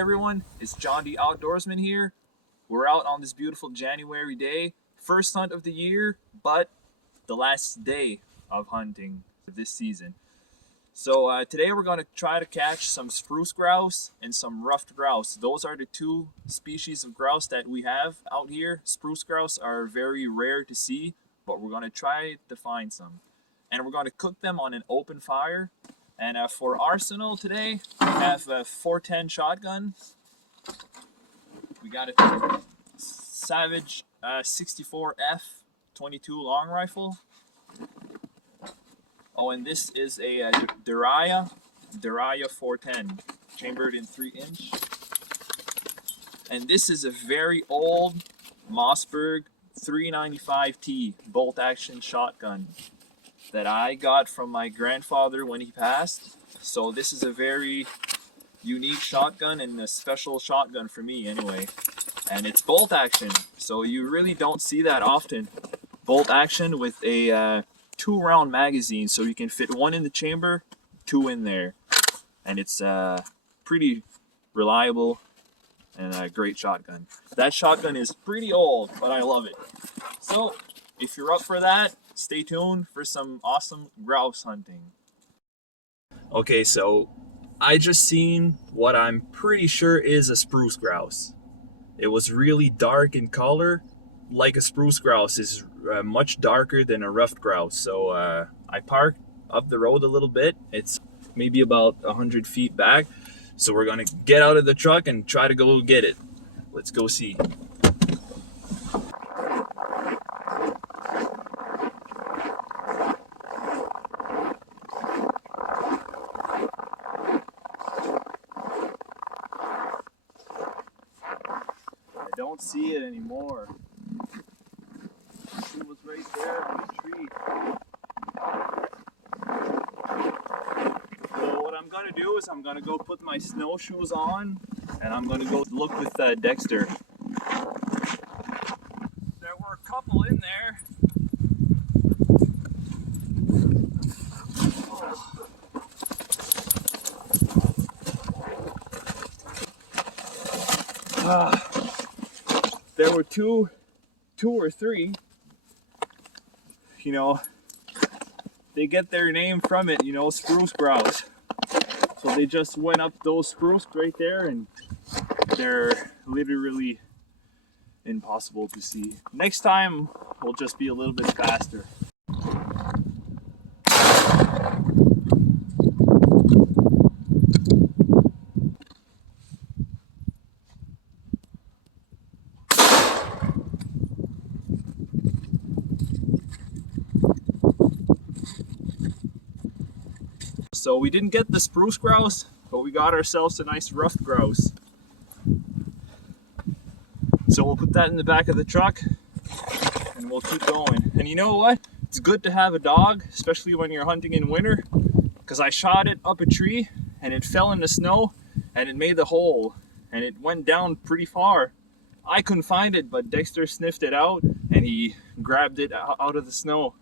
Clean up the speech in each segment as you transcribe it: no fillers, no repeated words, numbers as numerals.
everyone, it's John the Outdoorsman here. We're out on this beautiful January day. First hunt of the year, but the last day of hunting this season. So today we're going to try to catch some spruce grouse and some ruffed grouse. Those are the two species of grouse that we have out here. Spruce grouse are very rare to see, but we're going to try to find some. And we're going to cook them on an open fire. And for arsenal today, we have a 410 shotgun. We got a Savage 64F 22 long rifle. Oh, and this is a Deraya 410, chambered in 3-inch. And this is a very old Mossberg 395T bolt action shotgun that I got from my grandfather when he passed. So this is a very unique shotgun and a special shotgun for me anyway. And it's bolt action, so you really don't see that often. Bolt action with a 2-round magazine, so you can fit 1 in the chamber, 2 in there. And it's pretty reliable and a great shotgun. That shotgun is pretty old, but I love it. So if you're up for that, stay tuned for some awesome grouse hunting. Okay, so I just seen what I'm pretty sure is a spruce grouse. It was really dark in color, like a spruce grouse is much darker than a ruffed grouse. So I parked up the road a little bit. It's maybe about 100 feet back. So we're gonna get out of the truck and try to go get it. Let's go see. I don't see it anymore. It was right there on the tree. So what I'm gonna do is I'm gonna go put my snowshoes on and I'm gonna go look with Dexter. There were a couple in there. There were two or three. You know, they get their name from it, you know, spruce grouse. So they just went up those spruce right there and they're literally impossible to see. Next time we'll just be a little bit faster. So we didn't get the spruce grouse, but we got ourselves a nice ruffed grouse. So we'll put that in the back of the truck and we'll keep going. And you know what? It's good to have a dog, especially when you're hunting in winter, because I shot it up a tree and it fell in the snow and it made the hole and it went down pretty far. I couldn't find it, but Dexter sniffed it out and he grabbed it out of the snow.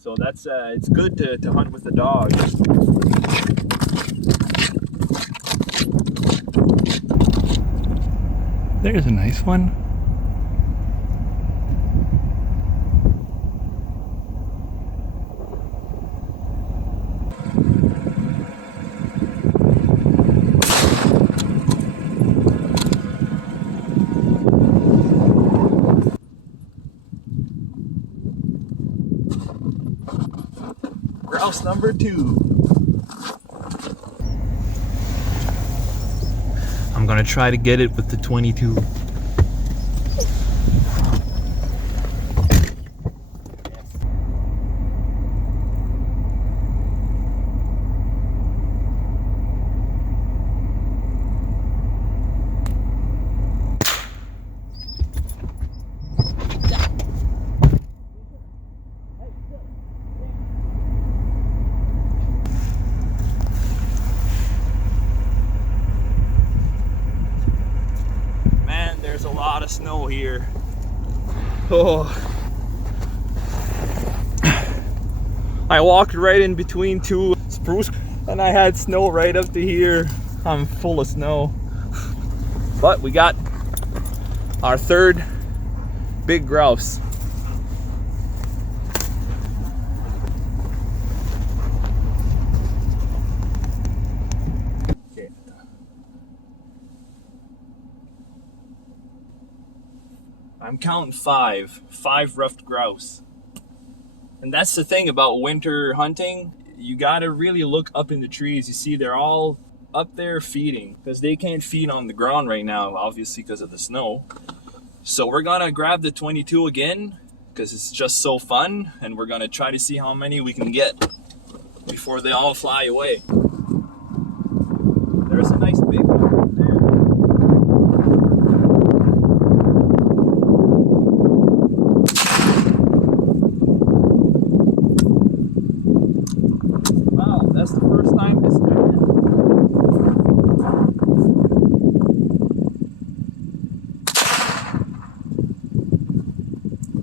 So that's it's good to hunt with the dog. There's a nice one. Grouse number 2. I'm gonna try to get it with the 22. There's a lot of snow here. Oh, I walked right in between two spruce and I had snow right up to here. I'm full of snow. But we got our third big grouse. Okay. I'm counting five ruffed grouse. And that's the thing about winter hunting. You gotta really look up in the trees. You see they're all up there feeding because they can't feed on the ground right now, obviously because of the snow. So we're gonna grab the 22 again because it's just so fun, and we're gonna try to see how many we can get before they all fly away. There's a nice big one right there. Wow, that's the first time this happened.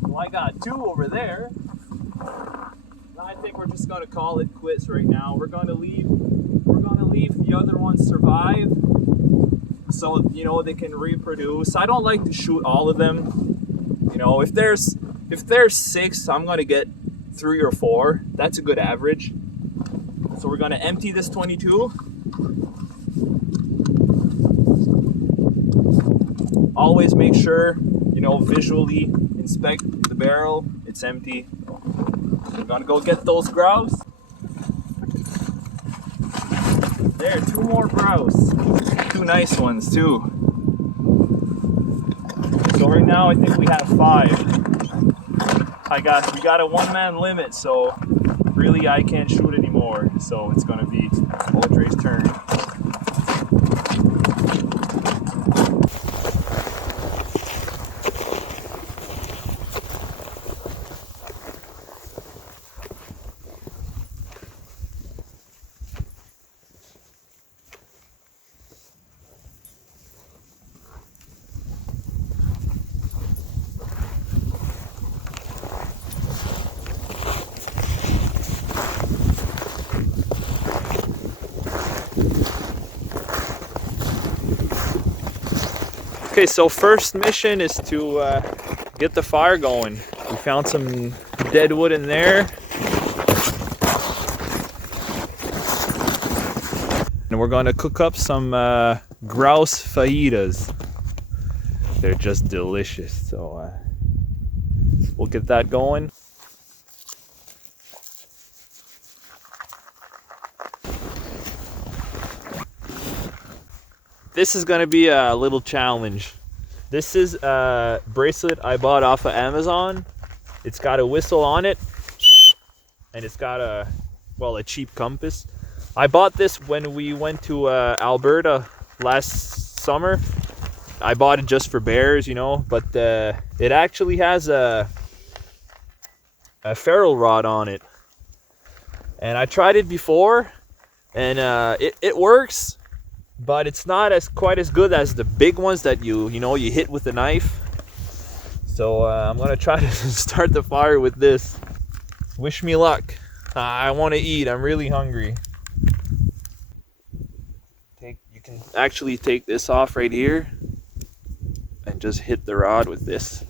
Well, I got two over there. I think we're just gonna call it quits right now. We're gonna leave the other ones survive, so they can reproduce. I don't like to shoot all of them. If there's 6, I'm gonna get 3 or 4. That's a good average. So we're gonna empty this 22. Always make sure visually inspect the barrel. It's empty. We're gonna go get those grouse. There, 2 more grouse. 2 nice ones too. So right now I think we have 5. We got a 1-man limit, so really I can't shoot anymore. So it's gonna be Audrey's turn. Okay, so first mission is to get the fire going. We found some dead wood in there. And we're going to cook up some grouse fajitas. They're just delicious, so we'll get that going. This is going to be a little challenge. This is a bracelet I bought off of Amazon. It's got a whistle on it, and it's got a cheap compass. I bought this when we went to Alberta last summer. I bought it just for bears, but it actually has a ferrule rod on it. And I tried it before, and it works. But it's not quite as good as the big ones that you hit with a knife. So I'm gonna try to start the fire with this. Wish me luck. I want to eat. I'm really hungry. You can actually take this off right here and just hit the rod with this.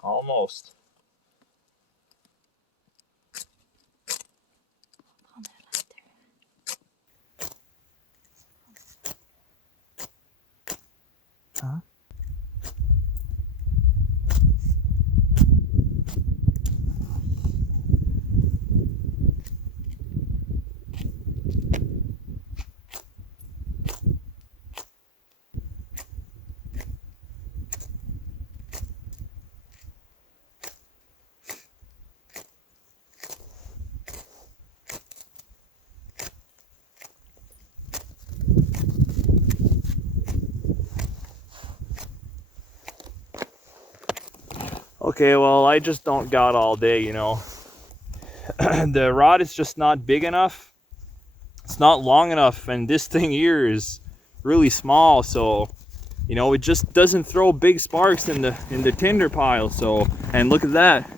Almost. Huh? Okay, well, I just don't got all day, you know. The rod is just not big enough. It's not long enough, and this thing here is really small, so you know it just doesn't throw big sparks in the tinder pile. So, and look at that,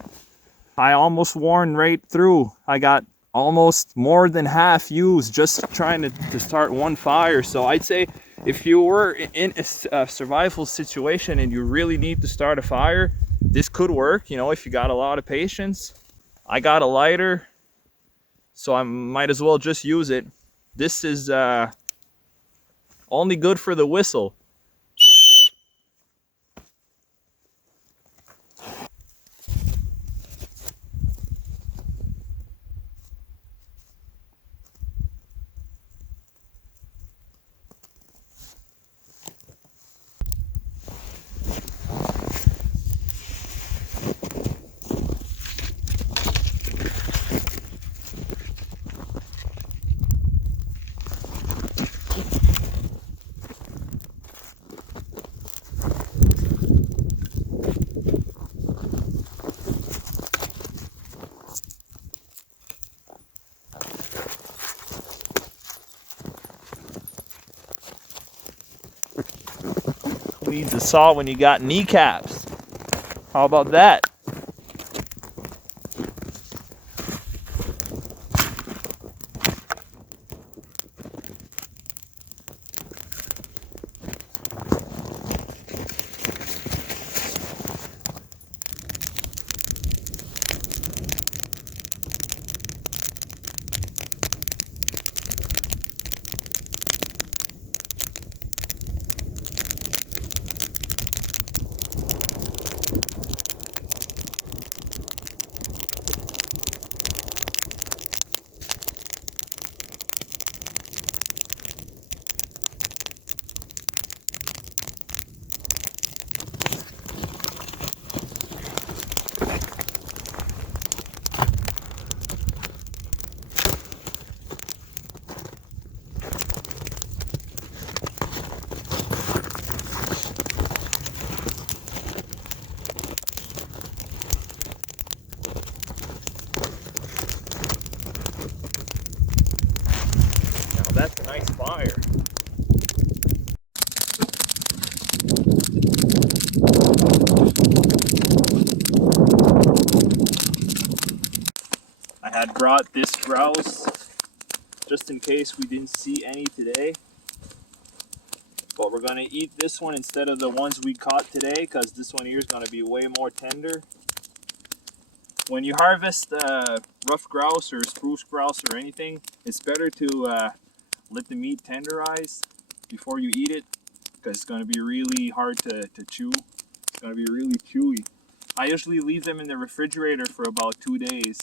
I almost worn right through. I got almost more than half used just trying to start one fire. So I'd say if you were in a survival situation and you really need to start a fire, this could work, you know, if you got a lot of patience. I got a lighter, so I might as well just use it. This is only good for the whistle. Who needs a saw when you got kneecaps? How about that? That's a nice fire. I had brought this grouse just in case we didn't see any today. But we're gonna eat this one instead of the ones we caught today, because this one here is gonna be way more tender. When you harvest rough grouse or spruce grouse or anything, it's better to let the meat tenderize before you eat it, because it's going to be really hard to chew. It's going to be really chewy. I usually leave them in the refrigerator for about 2 days.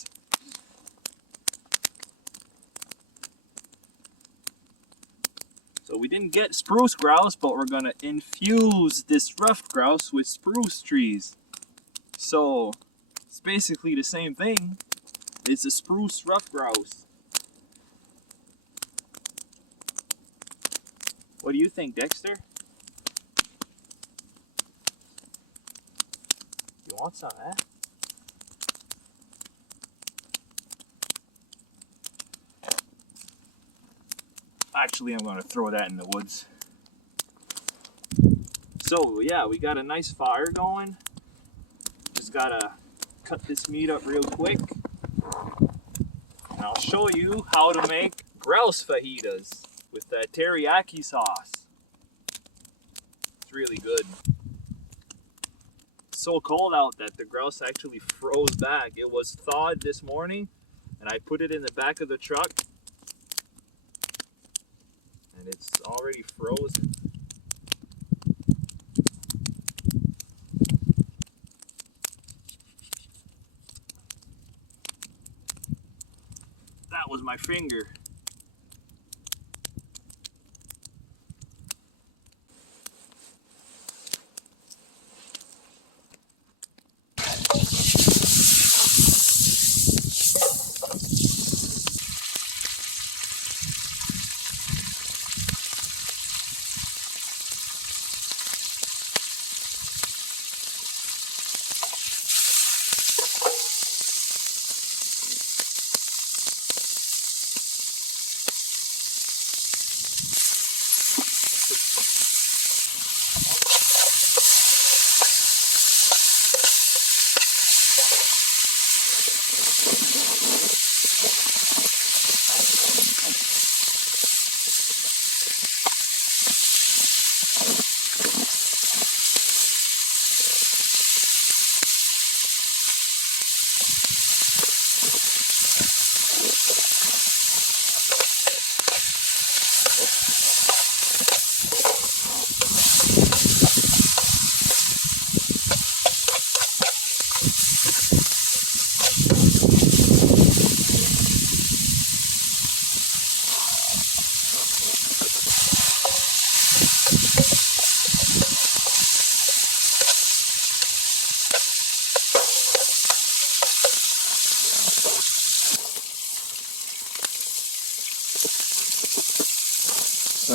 So we didn't get spruce grouse, but we're going to infuse this rough grouse with spruce trees. So it's basically the same thing. It's a spruce rough grouse. What do you think, Dexter? You want some, eh? Actually, I'm going to throw that in the woods. So, yeah, we got a nice fire going. Just got to cut this meat up real quick. And I'll show you how to make grouse fajitas with that teriyaki sauce. It's really good. It's so cold out that the grouse actually froze back. It was thawed this morning, and I put it in the back of the truck, and it's already frozen. That was my finger.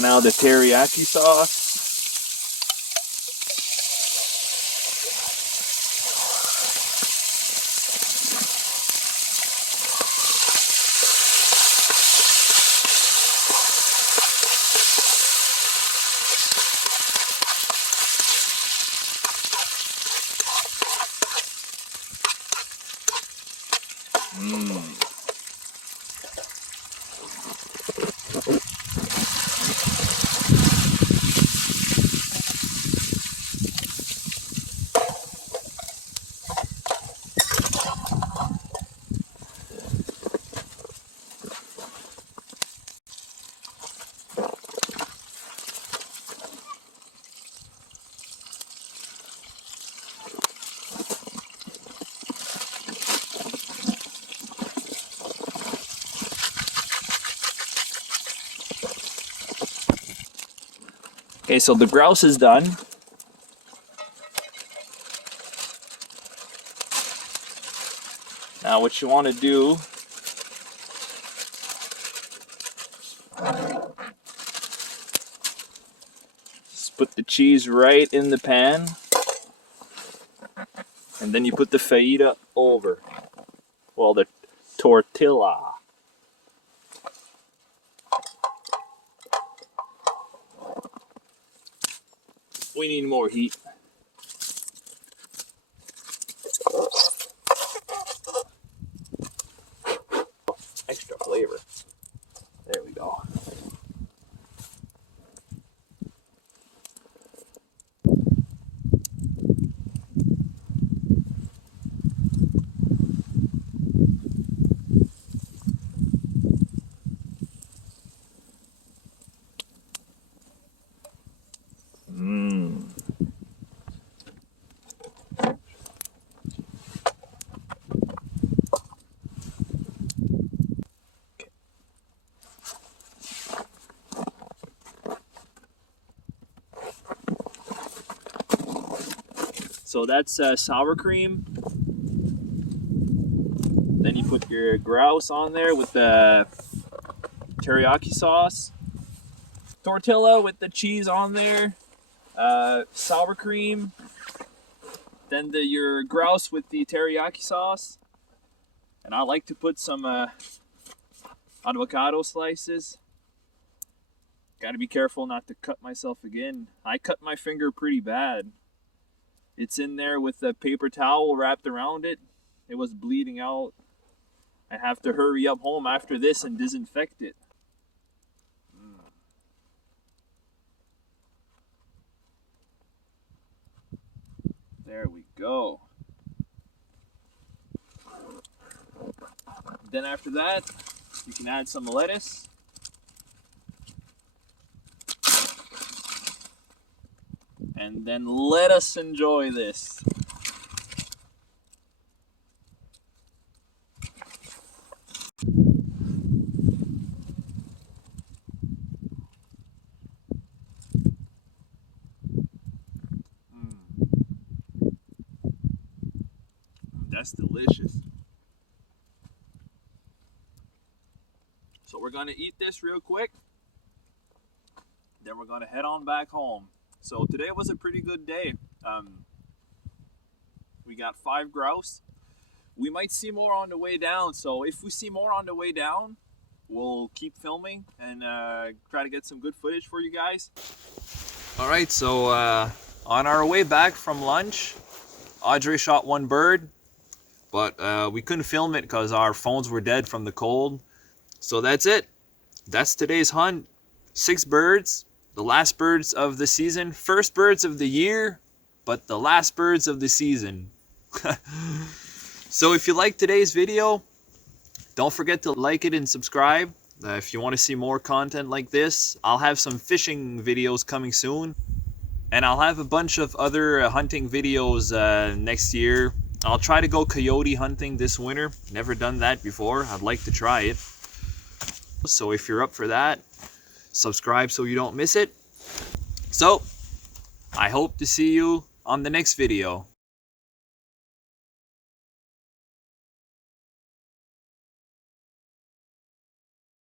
now the teriyaki sauce. Okay, so the grouse is done. Now what you want to do is put the cheese right in the pan, and then you put the fajita over. Well, the tortilla. We need more heat. Extra flavor. There we go. So that's sour cream. Then you put your grouse on there with the teriyaki sauce. Tortilla with the cheese on there. Sour cream. Then your grouse with the teriyaki sauce. And I like to put some avocado slices. Gotta be careful not to cut myself again. I cut my finger pretty bad. It's in there with a paper towel wrapped around it. It was bleeding out. I have to hurry up home after this and disinfect it. There we go. Then after that, you can add some lettuce. And then let us enjoy this. That's delicious. So we're gonna eat this real quick. Then we're gonna head on back home. So today was a pretty good day. We got 5 grouse. We might see more on the way down. So if we see more on the way down, we'll keep filming and try to get some good footage for you guys. All right, so on our way back from lunch, Audrey shot 1 bird, but we couldn't film it because our phones were dead from the cold. So that's it. That's today's hunt. 6 birds. The last birds of the season. First birds of the year, but the last birds of the season. So if you like today's video, don't forget to like it and subscribe. If you want to see more content like this, I'll have some fishing videos coming soon. And I'll have a bunch of other hunting videos next year. I'll try to go coyote hunting this winter. Never done that before. I'd like to try it. So if you're up for that, subscribe so you don't miss it. So I hope to see you on the next video.